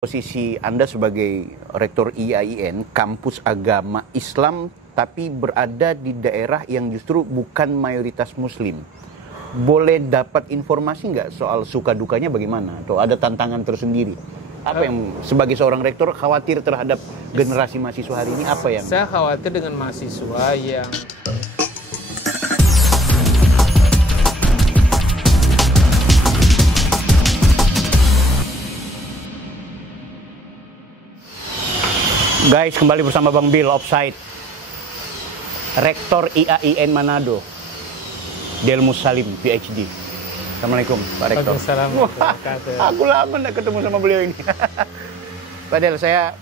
Posisi Anda sebagai Rektor IAIN, kampus agama Islam, tapi berada di daerah yang justru bukan mayoritas Muslim. Boleh dapat informasi nggak soal suka dukanya bagaimana? Atau ada tantangan tersendiri? Apa yang sebagai seorang rektor khawatir terhadap generasi mahasiswa hari ini? Apa yang? Saya khawatir dengan mahasiswa yang Guys, kembali bersama Bang Bill, Offside. Rektor IAIN Manado, Delmus Salim, PhD. Assalamualaikum, Pak Rektor. Waalaikumsalam. Aku lama nggak ketemu sama beliau ini. Padahal saya,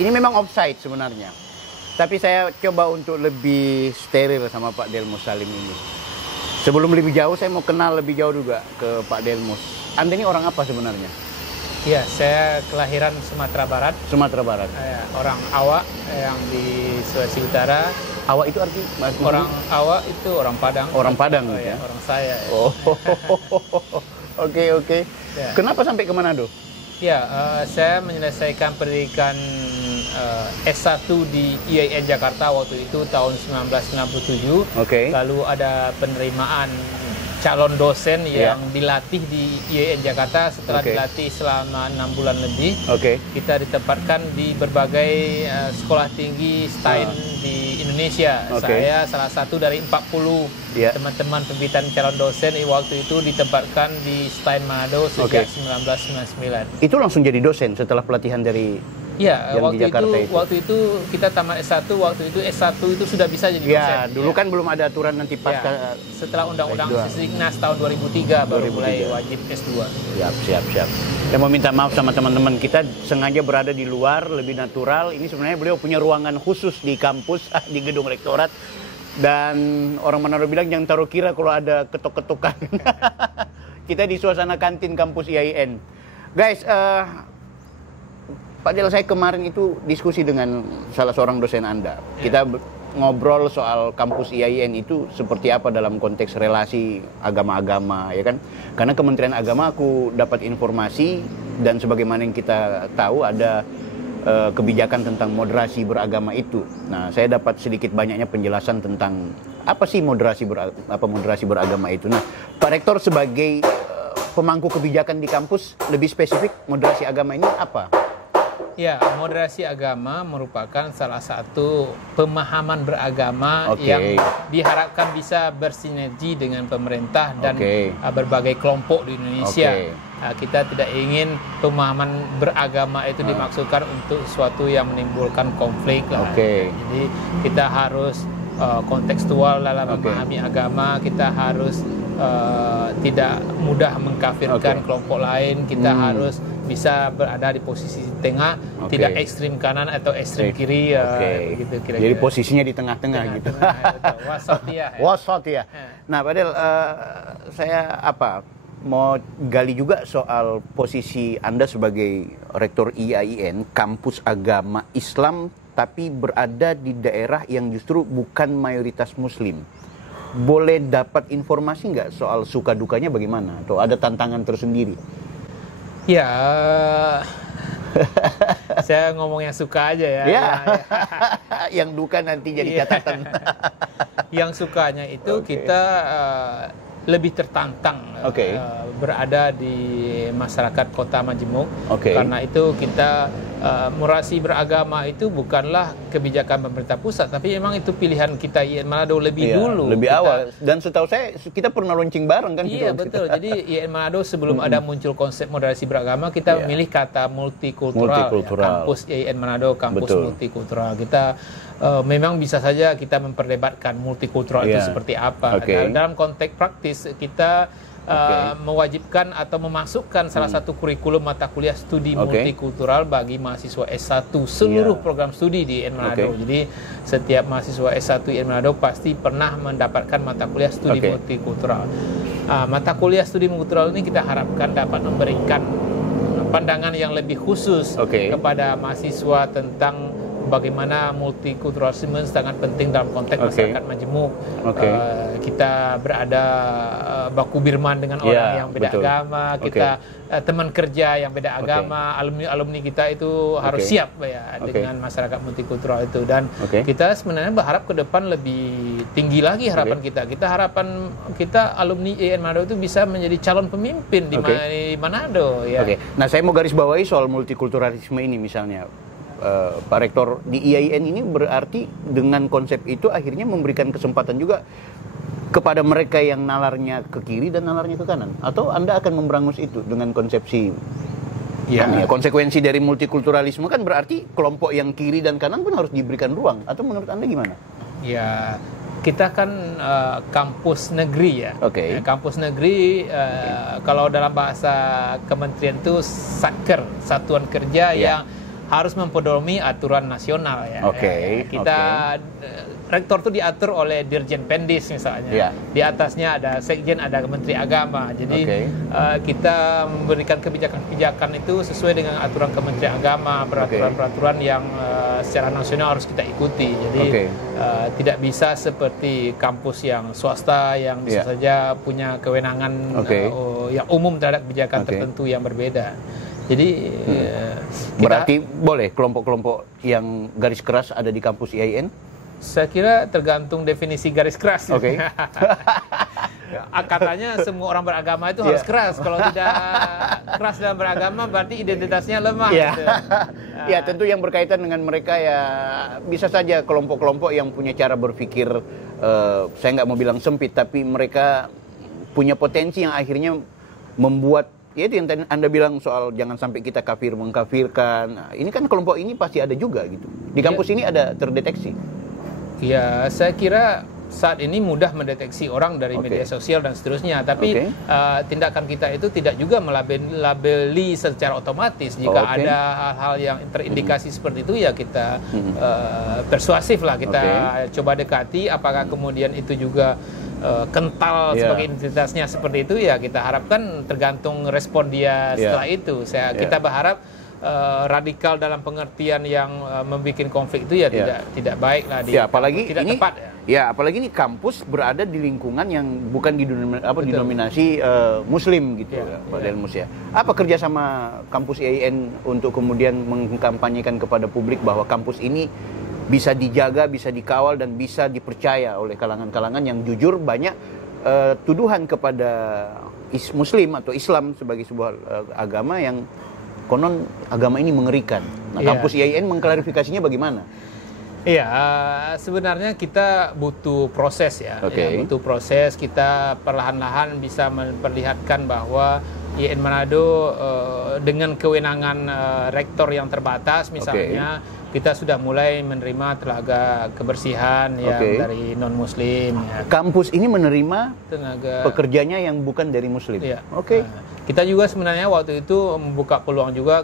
ini memang offside sebenarnya. Tapi saya coba untuk lebih steril sama Pak Delmus Salim ini. Sebelum lebih jauh, saya mau kenal lebih jauh juga ke Pak Delmus. Anda ini orang apa sebenarnya? Ya, saya kelahiran Sumatera Barat. Sumatera Barat. Orang Awak yang di Sulawesi Utara. Awak itu arti? Orang Awak itu orang Padang. Orang Padang, gitu ya. Orang saya. Ya. Oh, oke. Ya. Kenapa sampai ke Manado? Ya, saya menyelesaikan pendidikan S1 di IAIN Jakarta waktu itu tahun 1997. Oke. Lalu ada penerimaan calon dosen yang dilatih di IAIN Jakarta. Setelah dilatih selama 6 bulan lebih, kita ditempatkan di berbagai sekolah tinggi STAIN di Indonesia. Saya salah satu dari 40 teman-teman pembibitan calon dosen waktu itu ditempatkan di STAIN Manado sejak 1999. Itu langsung jadi dosen setelah pelatihan dari waktu itu kita tamat S1, waktu itu S1 itu sudah bisa jadi dosen. Ya, dulu kan belum ada aturan nanti pasca. Setelah Undang-Undang Sisdiknas tahun 2003 baru mulai wajib S2. Siap. Saya mau minta maaf sama teman-teman kita, sengaja berada di luar, lebih natural. Ini sebenarnya beliau punya ruangan khusus di kampus, di gedung rektorat. Dan orang Manado bilang jangan taruh kira kalau ada ketok-ketokan. Kita di suasana kantin kampus IAIN. Guys, Pak Del, saya kemarin itu diskusi dengan salah seorang dosen Anda. Kita ngobrol soal kampus IAIN itu seperti apa dalam konteks relasi agama-agama, ya kan? Karena Kementerian Agama aku dapat informasi dan sebagaimana yang kita tahu ada kebijakan tentang moderasi beragama itu. Nah, saya dapat sedikit banyaknya penjelasan tentang apa sih moderasi beragama itu. Nah, Pak Rektor sebagai pemangku kebijakan di kampus, lebih spesifik moderasi agama ini apa? Ya, moderasi agama merupakan salah satu pemahaman beragama yang diharapkan bisa bersinergi dengan pemerintah dan berbagai kelompok di Indonesia. Kita tidak ingin pemahaman beragama itu dimaksudkan untuk sesuatu yang menimbulkan konflik. Jadi kita harus kontekstual dalam memahami agama, kita harus tidak mudah mengkafirkan kelompok lain, kita harus bisa berada di posisi tengah, tidak ekstrim kanan atau ekstrim kiri, gitu kira-kira. Jadi posisinya di tengah-tengah gitu. Wasatiyah. Nah, padahal saya mau gali juga soal posisi Anda sebagai Rektor IAIN, kampus agama Islam, tapi berada di daerah yang justru bukan mayoritas Muslim. Boleh dapat informasi nggak soal suka dukanya bagaimana? Atau ada tantangan tersendiri? Ya, saya ngomong yang suka aja ya. Yang duka nanti jadi catatan. Yang sukanya itu kita lebih tertantang berada di masyarakat Kota Majemuk. Karena itu kita moderasi beragama itu bukanlah kebijakan pemerintah pusat, tapi memang itu pilihan kita IAIN Manado lebih dulu. Lebih awal. Dan setahu saya kita pernah launching bareng kan? Iya, betul. Jadi IAIN Manado sebelum ada muncul konsep moderasi beragama, kita memilih kata multikultural. Kampus IAIN Manado, kampus multikultural. Kita memang bisa saja kita memperdebatkan multikultural itu seperti apa. Dalam konteks praktis kita mewajibkan atau memasukkan salah satu kurikulum mata kuliah studi multikultural bagi mahasiswa S1 seluruh program studi di IAIN Manado. Jadi setiap mahasiswa S1 IAIN Manado pasti pernah mendapatkan mata kuliah studi multikultural. Mata kuliah studi multikultural ini kita harapkan dapat memberikan pandangan yang lebih khusus kepada mahasiswa tentang bagaimana multikulturalisme sangat penting dalam konteks masyarakat majemuk. Kita berada baku birman dengan orang yang beda agama, kita teman kerja yang beda agama, alumni kita itu harus siap ya dengan masyarakat multikultural itu. Dan kita sebenarnya berharap ke depan lebih tinggi lagi harapan kita. Harapan kita alumni IAIN Manado itu bisa menjadi calon pemimpin di Manado ya. Nah, saya mau garis bawahi soal multikulturalisme ini misalnya. Pak Rektor, di IAIN ini berarti dengan konsep itu akhirnya memberikan kesempatan juga kepada mereka yang nalarnya ke kiri dan nalarnya ke kanan, atau Anda akan memberangus itu dengan konsepsi konsekuensi dari multikulturalisme kan berarti kelompok yang kiri dan kanan pun harus diberikan ruang, atau menurut Anda gimana? Ya, kita kan kampus negeri ya. Kampus negeri kalau dalam bahasa kementerian itu Satker, satuan kerja yang harus mempedomi aturan nasional ya. Rektor itu diatur oleh Dirjen Pendis misalnya. Di atasnya ada Sekjen, ada Menteri Agama. Jadi kita memberikan kebijakan-kebijakan itu sesuai dengan aturan Kementerian Agama, peraturan-peraturan yang secara nasional harus kita ikuti. Jadi tidak bisa seperti kampus yang swasta yang bisa saja punya kewenangan yang umum terhadap kebijakan tertentu yang berbeda. Jadi berarti boleh kelompok-kelompok yang garis keras ada di kampus IAIN? Saya kira tergantung definisi garis keras. Katanya semua orang beragama itu harus keras. Kalau tidak keras dalam beragama berarti identitasnya lemah. Ya, tentu yang berkaitan dengan mereka ya bisa saja kelompok-kelompok yang punya cara berpikir saya nggak mau bilang sempit, tapi mereka punya potensi yang akhirnya membuat ya itu yang tadi Anda bilang soal jangan sampai kita kafir mengkafirkan. Nah, ini kan kelompok ini pasti ada juga gitu. Di kampus ini ada terdeteksi. Ya, saya kira saat ini mudah mendeteksi orang dari media sosial dan seterusnya. Tapi tindakan kita itu tidak juga melabeli secara otomatis. Jika ada hal-hal yang terindikasi seperti itu, ya kita persuasif lah. Kita coba dekati. Apakah kemudian itu juga kental sebagai identitasnya seperti itu, ya kita harapkan tergantung respon dia setelah itu. Kita berharap radikal dalam pengertian yang membuat konflik itu tidak baik lah, apalagi tidak ini, tepat apalagi ini kampus berada di lingkungan yang bukan didominasi Muslim gitu Pak Delmus ya. Apa kerjasama kampus IAIN untuk kemudian mengkampanyekan kepada publik bahwa kampus ini bisa dijaga, bisa dikawal, dan bisa dipercaya oleh kalangan-kalangan yang jujur banyak tuduhan kepada Muslim atau Islam sebagai sebuah agama yang konon agama ini mengerikan. Nah, kampus IAIN mengklarifikasinya bagaimana? Iya, sebenarnya kita butuh proses ya. Butuh proses, kita perlahan-lahan bisa memperlihatkan bahwa IAIN Manado dengan kewenangan rektor yang terbatas misalnya, kita sudah mulai menerima tenaga kebersihan yang dari non-muslim. Kampus ini menerima tenaga pekerjanya yang bukan dari muslim. Kita juga sebenarnya waktu itu membuka peluang juga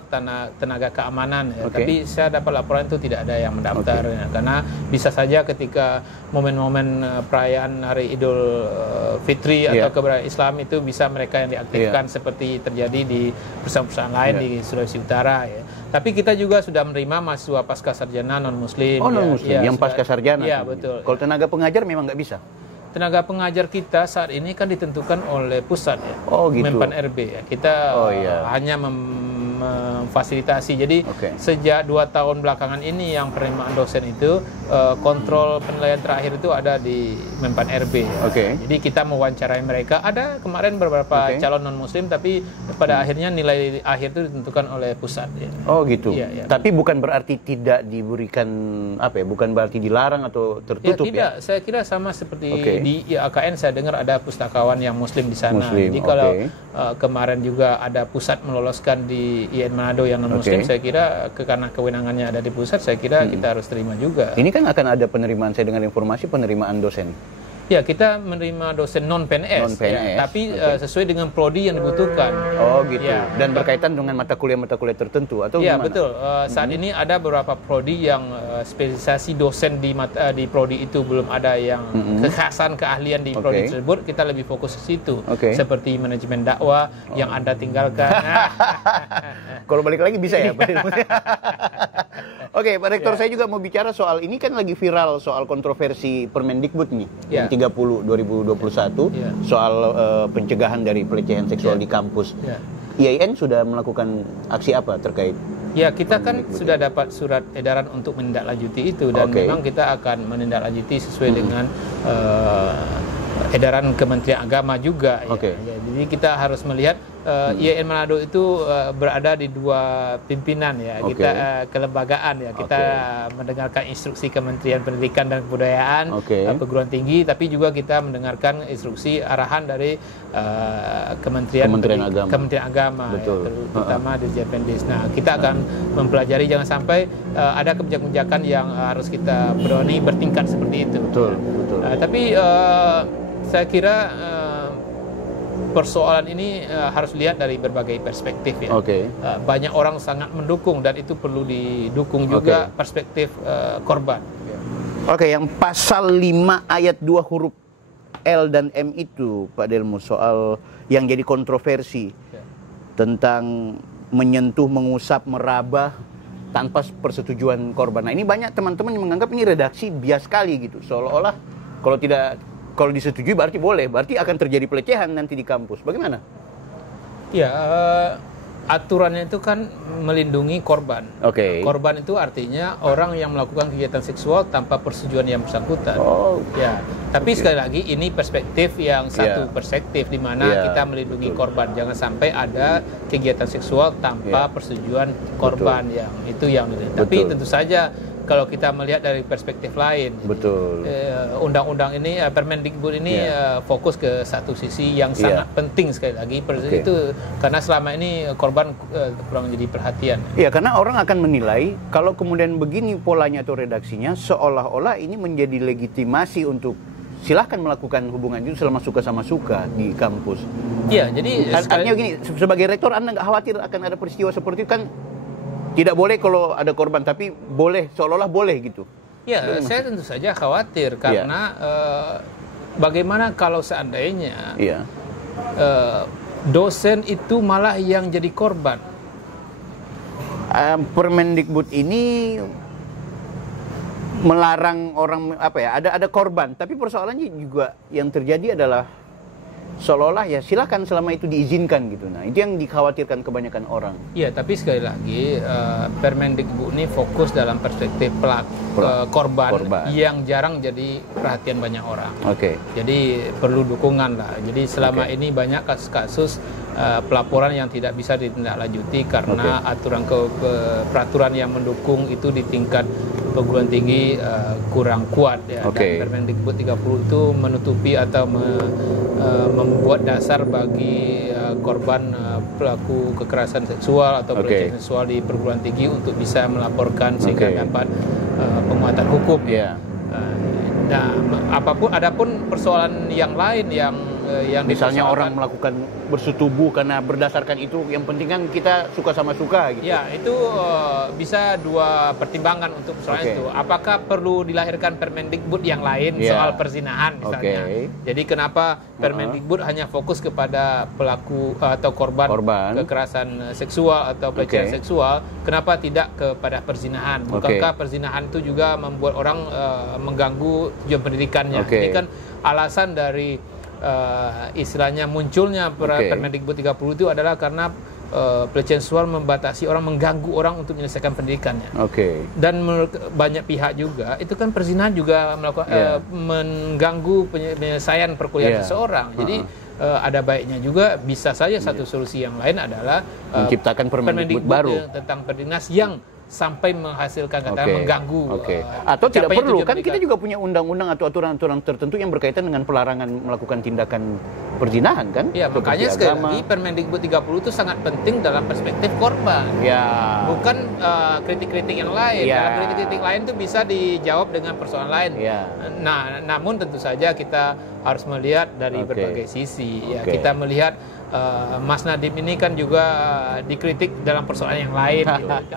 tenaga keamanan tapi saya dapat laporan itu tidak ada yang mendaftar karena bisa saja ketika momen-momen perayaan Hari Idul Fitri atau keberadaan Islam itu bisa mereka yang diaktifkan seperti terjadi di perusahaan-perusahaan lain di Sulawesi Utara Tapi kita juga sudah menerima mahasiswa pasca sarjana non-muslim. Non-muslim yang pasca sarjana. Iya, betul. Kalau tenaga pengajar memang nggak bisa? Tenaga pengajar kita saat ini kan ditentukan oleh pusat ya. Gitu. Menpan RB ya. Kita hanya memfasilitasi. Jadi sejak 2 tahun belakangan ini yang penerimaan dosen itu kontrol penilaian terakhir itu ada di Menpan RB. Jadi kita mewawancarai mereka. Ada kemarin beberapa calon non muslim tapi pada akhirnya nilai akhir itu ditentukan oleh pusat ya. Gitu. Tapi bukan berarti tidak diberikan bukan berarti dilarang atau tertutup tidak. Saya kira sama seperti di IAKN saya dengar ada pustakawan yang muslim di sana. Jadi kalau kemarin juga ada pusat meloloskan di IAIN Manado yang non-muslim, saya kira karena kewenangannya ada di pusat, saya kira kita harus terima juga. Ini kan akan ada penerimaan, saya dengar informasi penerimaan dosen. Ya, kita menerima dosen non-PNS, tapi sesuai dengan prodi yang dibutuhkan. Gitu. Dan berkaitan dengan mata kuliah-mata kuliah tertentu atau gimana? Betul. Saat ini ada beberapa prodi yang spesialisasi dosen di prodi itu belum ada yang kekhasan keahlian di prodi tersebut. Kita lebih fokus ke situ. Seperti manajemen dakwah yang Anda tinggalkan. Kalau balik lagi bisa ya? Oke, Pak Rektor, saya juga mau bicara soal ini kan lagi viral soal kontroversi Permendikbud nih, yang 30 2021 soal pencegahan dari pelecehan seksual di kampus. IAIN sudah melakukan aksi apa terkait? Ya, kita kan sudah dapat surat edaran untuk menindaklanjuti itu dan memang kita akan menindaklanjuti sesuai dengan edaran Kementerian Agama juga. Ya. Jadi kita harus melihat IAIN Manado itu berada di dua pimpinan ya, kita kelembagaan ya, kita mendengarkan instruksi Kementerian Pendidikan dan Kebudayaan, perguruan tinggi, tapi juga kita mendengarkan instruksi arahan dari Kementerian Agama, ya, terutama di Dirjen. Nah, kita akan mempelajari jangan sampai ada kebijakan-kebijakan yang harus kita berani bertingkat seperti itu. Tapi saya kira persoalan ini harus lihat dari berbagai perspektif ya. Banyak orang sangat mendukung dan itu perlu didukung juga perspektif korban. Yang pasal 5 ayat 2 huruf L dan M itu, Pak Delmus, soal yang jadi kontroversi tentang menyentuh, mengusap, meraba tanpa persetujuan korban. Nah, ini banyak teman-teman yang menganggap ini redaksi bias sekali gitu. Seolah-olah kalau disetujui berarti boleh, berarti akan terjadi pelecehan nanti di kampus. Bagaimana? Ya, aturannya itu kan melindungi korban. Korban itu artinya orang yang melakukan kegiatan seksual tanpa persetujuan yang bersangkutan. Ya, tapi sekali lagi ini perspektif yang satu perspektif di mana kita melindungi korban. Jangan sampai ada kegiatan seksual tanpa persetujuan korban yang itu yang tapi tentu saja kalau kita melihat dari perspektif lain, undang-undang ini, Permendikbud ini fokus ke satu sisi yang sangat penting sekali lagi itu karena selama ini korban kurang jadi perhatian. Iya, karena orang akan menilai kalau kemudian begini polanya atau redaksinya seolah-olah ini menjadi legitimasi untuk silahkan melakukan hubungan itu selama suka sama suka di kampus. Iya, jadi artinya gini, sebagai rektor Anda nggak khawatir akan ada peristiwa seperti itu kan? Tidak boleh kalau ada korban, tapi boleh, seolah-olah boleh gitu. Ya, saya tentu saja khawatir karena bagaimana kalau seandainya dosen itu malah yang jadi korban. Permendikbud ini melarang orang ada korban, tapi persoalannya juga yang terjadi adalah seolah-olah ya silakan selama itu diizinkan gitu. Nah, itu yang dikhawatirkan kebanyakan orang. Iya, tapi sekali lagi Permendikbud ini fokus dalam perspektif korban yang jarang jadi perhatian banyak orang. Jadi perlu dukungan lah. Jadi selama ini banyak kasus-kasus pelaporan yang tidak bisa ditindaklanjuti karena peraturan yang mendukung itu di tingkat perguruan tinggi kurang kuat ya. Dan Permendikbud 30 itu menutupi atau membuat dasar bagi korban pelaku kekerasan seksual atau pelecehan seksual di perguruan tinggi untuk bisa melaporkan sehingga dapat penguatan hukum. Nah, adapun persoalan yang lain yang misalnya orang melakukan bersetubuh karena berdasarkan itu, yang penting kan kita suka sama suka gitu. Ya, itu bisa dua pertimbangan untuk persoalan itu. Apakah perlu dilahirkan Permendikbud yang lain soal perzinahan misalnya. Jadi kenapa Permendikbud hanya fokus kepada pelaku atau korban kekerasan seksual atau pelecehan seksual, kenapa tidak kepada perzinahan? Bukankah perzinahan itu juga membuat orang mengganggu tujuan pendidikannya? Ini kan alasan dari istilahnya munculnya Permendikbud 30 itu adalah karena pelecehan seksual membatasi orang, mengganggu orang untuk menyelesaikan pendidikannya. Dan menurut banyak pihak juga itu kan perzinahan juga melakukan mengganggu penyelesaian perkuliahan seseorang. Jadi ada baiknya juga bisa saja satu solusi yang lain adalah menciptakan Permendikbud baru tentang perdinas yang sampai menghasilkan mengganggu. Atau tidak perlu, kan kita juga punya undang-undang atau aturan-aturan tertentu yang berkaitan dengan pelarangan melakukan tindakan perzinahan kan? Ya, makanya sekali lagi Permendikbud 30 itu sangat penting dalam perspektif korban. Bukan kritik-kritik yang lain. Dalam kritik-kritik lain itu bisa dijawab dengan persoalan lain. Nah, namun tentu saja kita harus melihat dari berbagai sisi. Kita melihat Mas Nadiem ini kan juga dikritik dalam persoalan yang lain.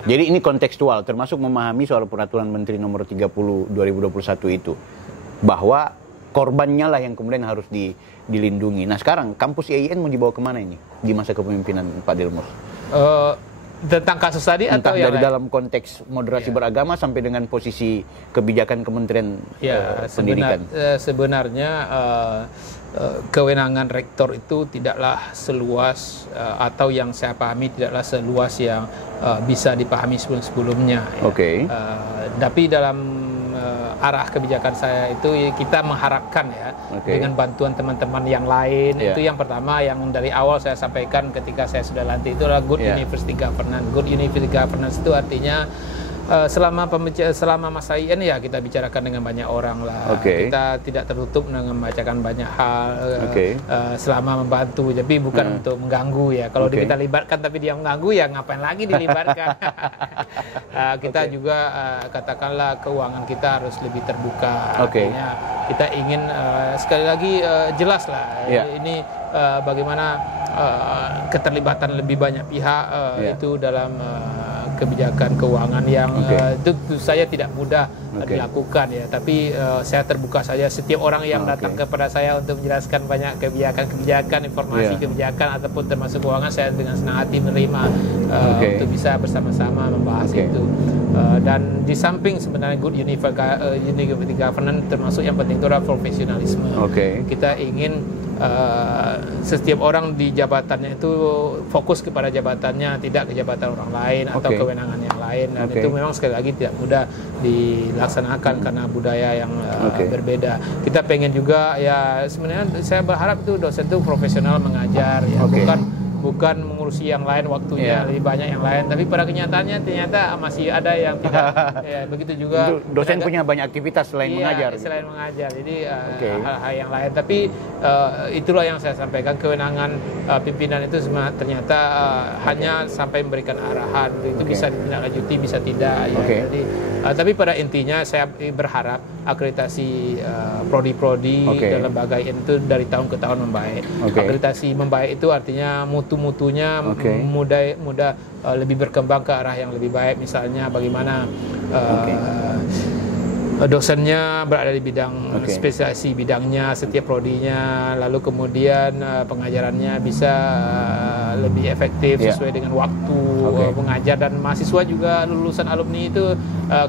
Jadi ini kontekstual, termasuk memahami soal peraturan Menteri nomor 30 2021 itu, bahwa korbannya lah yang kemudian harus dilindungi. Nah, sekarang kampus IAIN mau dibawa kemana ini di masa kepemimpinan Pak Delmus? Tentang kasus tadi entah atau yang dari lain? dalam konteks moderasi beragama sampai dengan posisi kebijakan Kementerian Pendidikan. Sebenarnya kewenangan rektor itu tidaklah seluas atau yang saya pahami tidaklah seluas yang bisa dipahami sebelum-sebelumnya. Oke. Tapi dalam arah kebijakan saya itu kita mengharapkan ya, dengan bantuan teman-teman yang lain. Itu yang pertama yang dari awal saya sampaikan ketika saya sudah lantik, itu adalah good university governance. Good university governance itu artinya selama masa IN ya kita bicarakan dengan banyak orang lah. Kita tidak tertutup dengan membacakan banyak hal selama membantu, tapi bukan untuk mengganggu ya. Kalau kita libatkan tapi dia mengganggu, ya ngapain lagi dilibatkan. Kita juga katakanlah keuangan kita harus lebih terbuka. Artinya kita ingin sekali lagi jelas lah ini bagaimana keterlibatan lebih banyak pihak itu dalam kebijakan keuangan yang tentu saya tidak mudah dilakukan ya, tapi saya terbuka saja setiap orang yang datang kepada saya untuk menjelaskan banyak kebijakan, informasi kebijakan ataupun termasuk keuangan, saya dengan senang hati menerima untuk bisa bersama-sama membahas itu. Dan di samping sebenarnya good university governance, termasuk yang penting itu adalah profesionalisme. Kita ingin setiap orang di jabatannya itu fokus kepada jabatannya, tidak ke jabatan orang lain atau kewenangan yang lain, dan itu memang sekali lagi tidak mudah dilaksanakan karena budaya yang berbeda. Kita pengen juga ya, sebenarnya saya berharap itu dosen itu profesional mengajar ya, bukan mengurusi yang lain waktunya lebih banyak yang lain, tapi pada kenyataannya ternyata masih ada yang tidak. Begitu juga dosen punya banyak aktivitas selain mengajar. Selain mengajar, jadi hal-hal yang lain. Tapi itulah yang saya sampaikan, kewenangan pimpinan itu ternyata hanya sampai memberikan arahan, itu bisa ditindaklanjuti, bisa tidak. Jadi, tapi pada intinya saya berharap akreditasi prodi-prodi dan lembaga itu dari tahun ke tahun membaik. Akreditasi membaik itu artinya mutu-mutunya mudah lebih berkembang ke arah yang lebih baik. Misalnya bagaimana dosennya berada di bidang spesialisasi bidangnya, setiap prodinya, lalu kemudian pengajarannya bisa lebih efektif sesuai dengan waktu mengajar, dan mahasiswa juga lulusan alumni itu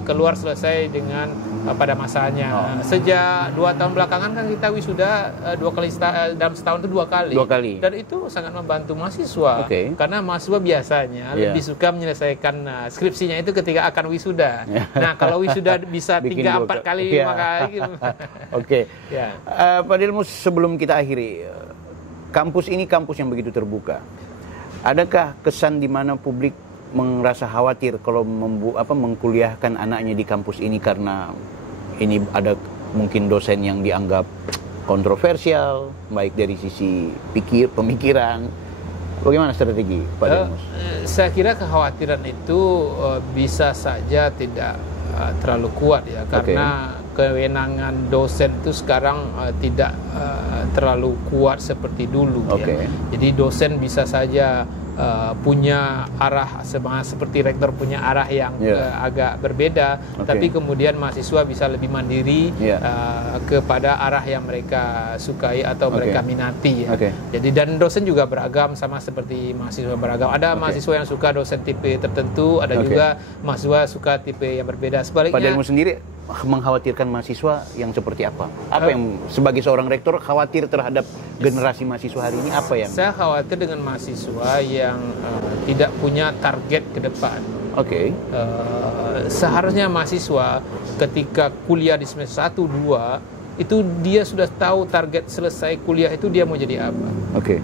keluar selesai dengan pada masanya. Sejak 2 tahun belakangan kan kita wisuda 2 kali dalam setahun itu 2 kali. Dan itu sangat membantu mahasiswa. Karena mahasiswa biasanya lebih suka menyelesaikan skripsinya itu ketika akan wisuda. Nah, kalau wisuda bisa 3-4 kali 5 kali. Pak Delmus, sebelum kita akhiri, kampus ini kampus yang begitu terbuka. Adakah kesan di mana publik merasa khawatir kalau mengkuliahkan anaknya di kampus ini karena ini ada mungkin dosen yang dianggap kontroversial, baik dari sisi pemikiran? Bagaimana strategi Pak Delmus? Saya kira kekhawatiran itu bisa saja tidak terlalu kuat ya, karena kewenangan dosen itu sekarang tidak terlalu kuat seperti dulu ya. Jadi dosen bisa saja punya arah seperti rektor punya arah yang agak berbeda, tapi kemudian mahasiswa bisa lebih mandiri kepada arah yang mereka sukai atau mereka minati ya. Jadi dan dosen juga beragam, sama seperti mahasiswa beragam. Ada mahasiswa yang suka dosen tipe tertentu, ada juga mahasiswa suka tipe yang berbeda. Sebaliknya, Pak Delmus sendiri mengkhawatirkan mahasiswa yang seperti apa? Apa yang sebagai seorang rektor khawatir terhadap generasi mahasiswa hari ini? Apa yang saya khawatir dengan mahasiswa yang tidak punya target ke depan. Seharusnya mahasiswa ketika kuliah di semester 1-2 itu dia sudah tahu target selesai kuliah itu dia mau jadi apa.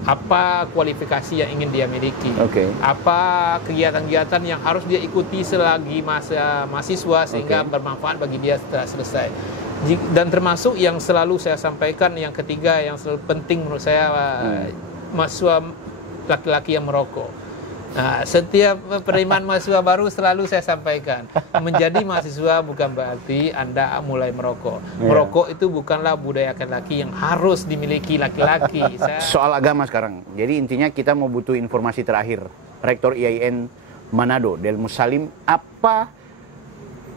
Apa kualifikasi yang ingin dia miliki. Apa kegiatan-kegiatan yang harus dia ikuti selagi masa mahasiswa sehingga bermanfaat bagi dia setelah selesai. Dan termasuk yang selalu saya sampaikan, yang ketiga yang selalu penting menurut saya, mahasiswa laki-laki yang merokok. Nah, setiap penerimaan mahasiswa baru selalu saya sampaikan, menjadi mahasiswa bukan berarti Anda mulai merokok. Merokok itu bukanlah budaya laki-laki yang harus dimiliki laki-laki. Soal agama sekarang. Jadi intinya kita mau butuh informasi terakhir. Rektor IAIN Manado, Delmus Salim, apa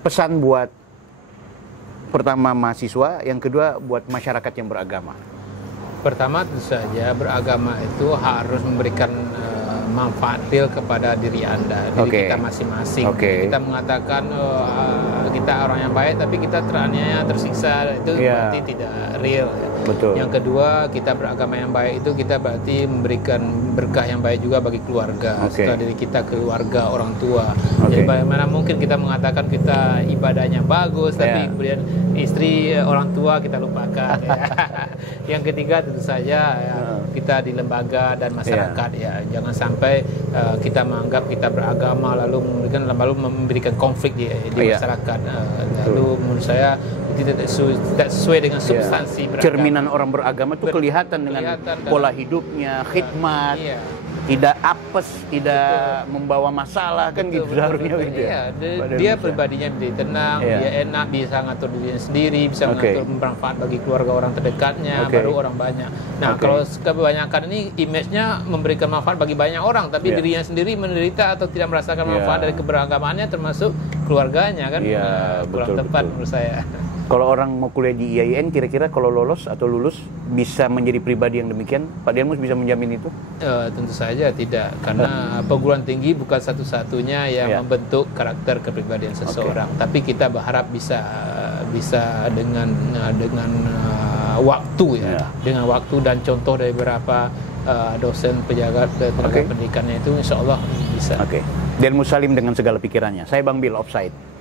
pesan buat pertama mahasiswa, yang kedua buat masyarakat yang beragama? Pertama tentu saja beragama itu harus memberikan manfaat real kepada diri Anda, diri kita masing-masing. Kita mengatakan kita orang yang baik tapi kita teraniaya, tersiksa, itu berarti tidak real. Betul. Yang kedua, kita beragama yang baik itu kita berarti memberikan berkah yang baik juga bagi keluarga, setelah diri kita, keluarga, orang tua. Jadi bagaimana mungkin kita mengatakan kita ibadahnya bagus tapi kemudian istri, orang tua kita lupakan. Yang ketiga tentu saja kita di lembaga dan masyarakat jangan sampai kita menganggap kita beragama lalu memberikan konflik di masyarakat. Lalu menurut saya tidak sesuai dengan substansi beragama. Cerminan orang beragama itu kelihatan dengan pola hidupnya, khidmat, tidak apes, tidak membawa masalah, kan gitu seharusnya gitu. Dia pribadinya menjadi tenang, dia enak, bisa ngatur dirinya sendiri, bisa mengatur bermanfaat bagi keluarga orang terdekatnya, baru orang banyak. Nah, kalau kebanyakan ini image-nya memberikan manfaat bagi banyak orang, tapi dirinya sendiri menderita atau tidak merasakan manfaat dari keberagamaannya, termasuk keluarganya, kan kurang tepat menurut saya. Kalau orang mau kuliah di IAIN, kira-kira kalau lolos atau lulus bisa menjadi pribadi yang demikian, Pak Dianmus bisa menjamin itu? Tentu saja tidak, karena perguruan tinggi bukan satu-satunya yang membentuk karakter kepribadian seseorang. Tapi kita berharap bisa dengan waktu dengan waktu dan contoh dari beberapa dosen pejabat tenaga pendidikannya itu, insya Allah bisa. Dianmus Salim dengan segala pikirannya. Saya Bang Bill, Offside.